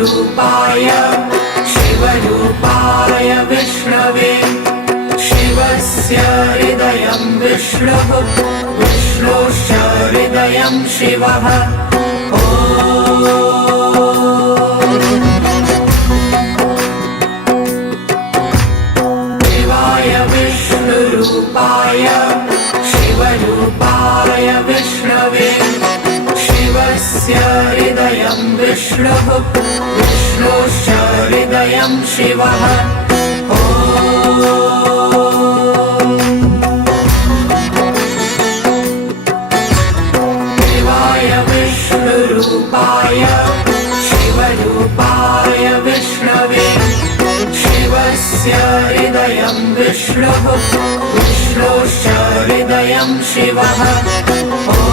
विष्णुरूपाय शिवरूपाय विष्णवे शिवस्य हृदयं विष्णुः विष्णोश्च हृदयं शिवः शिवाय विष्णुरूपाय शिवरूपाय विष्णवे शिवस्य हृदयं विष्णुः विष्णोश्च हृदयं शिवः शिवाय विष्णुरूपाय शिवरूपाय विष्णवे शिवस्य हृदयं विष्णुः विष्णोश्च हृदयं शिवः